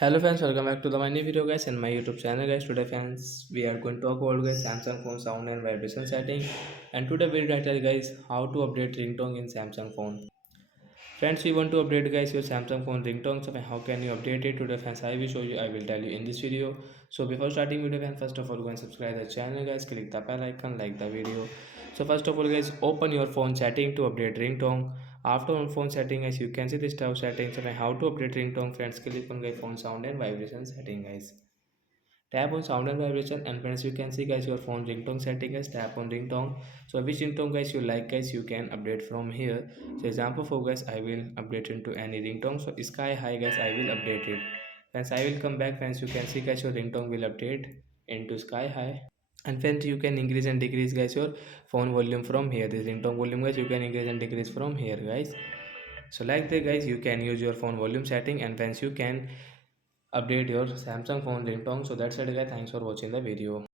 Hello fans, welcome back to the my new video guys and my YouTube channel guys. Today fans, we are going to talk about guys Samsung phone sound and vibration setting, and today we'll tell guys how to update ringtone in Samsung phone. Friends, we want to update guys your Samsung phone ringtone. So how can you update it today fans? I will show you. I will tell you in this video. So before starting video fans, first of all go and subscribe the channel guys. Click the bell icon, like the video. So first of all guys, open your phone setting to update ringtone. After on phone setting guys, you can see this tab settings and how to update ringtone. Friends, click on guys phone sound and vibration setting guys. Tap on sound and vibration, and friends you can see guys your phone ringtone setting guys. Tap on ringtone. So which ringtone guys you like guys, you can update from here. So example for guys, I will update into any ringtone. So sky high guys, I will update it. Friends, I will come back. Friends, you can see guys your ringtone will update into sky high. And friends, you can increase and decrease guys your phone volume from here. This ringtone volume guys, you can increase and decrease from here guys. So like that guys, you can use your phone volume setting, and friends you can update your Samsung phone ringtone. So that's it guys, thanks for watching the video.